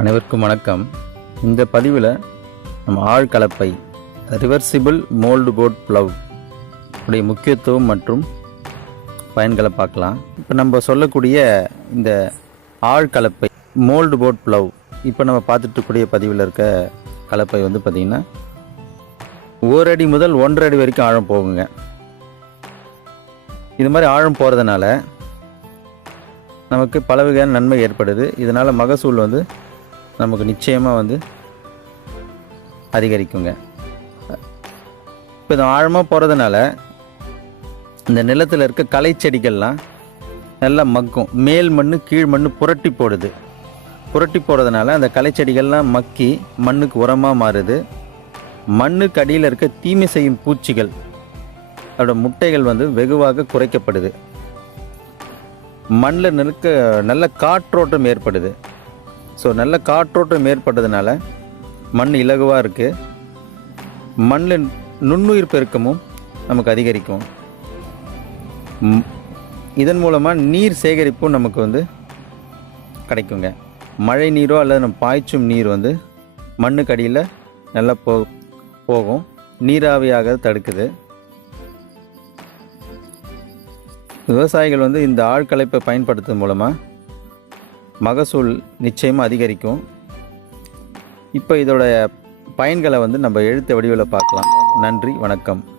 அனைவருக்கும் வணக்கம். இந்த பதிவில் நம்ம ஆழ்கலப்பை ரிவர்சிபிள் மோல்டு போர்ட் ப்ளவ் உடைய முக்கியத்துவம் மற்றும் பயன்களை பார்க்கலாம். இப்போ நம்ம சொல்லக்கூடிய இந்த ஆழ்கலப்பை மோல்டு போர்ட் ப்ளவ் இப்போ நம்ம பார்த்துட்டுக்கூடிய பதிவில் இருக்க கலப்பை வந்து பார்த்திங்கன்னா ஓரடி முதல் ஒன்றரை அடி வரைக்கும் ஆழம் போகுங்க. இது மாதிரி ஆழம் போகிறதுனால நமக்கு பல வகையான நன்மை ஏற்படுது. இதனால் மகசூல் வந்து நமக்கு நிச்சயமாக வந்து அதிகரிக்குங்க. இப்போ இது ஆழமாக போகிறதுனால இந்த நிலத்தில் இருக்க களை செடிகள்லாம் நல்லா மக்கும். மேல் மண் கீழ் மண் புரட்டி போடுது. புரட்டி போடுறதுனால அந்த களை செடிகள்லாம் மக்கி மண்ணுக்கு உரமாக மாறுது. மண்ணுக்கு அடியில் இருக்க தீமை செய்யும் பூச்சிகள் அதோட முட்டைகள் வந்து வெகுவாக குறைக்கப்படுது. மண்ணில் நிற்க நல்ல காற்றோட்டம் ஏற்படுது. ஸோ நல்ல காற்றோட்டம் ஏற்பட்டதுனால மண் இலகுவாக இருக்குது மண்ணில் நுண்ணுயிர் பெருக்கமும் நமக்கு அதிகரிக்கும். இதன் மூலமாக நீர் சேகரிப்பும் நமக்கு வந்து கிடைக்குங்க. மழை நீரோ அல்லது நம்ம பாய்ச்சும் நீர் வந்து மண்ணுக்கு அடியில் நல்லா போ போகும். நீராவியாக தடுக்குது. விவசாயிகள் வந்து இந்த ஆழ்கலைப்பை பயன்படுத்தும் மூலமாக மகசூல் நிச்சயமாக அதிகரிக்கும். இப்போ இதோடைய பயன்களை வந்து நம்ம எழுத்த வடிவில் பார்க்கலாம். நன்றி வணக்கம்.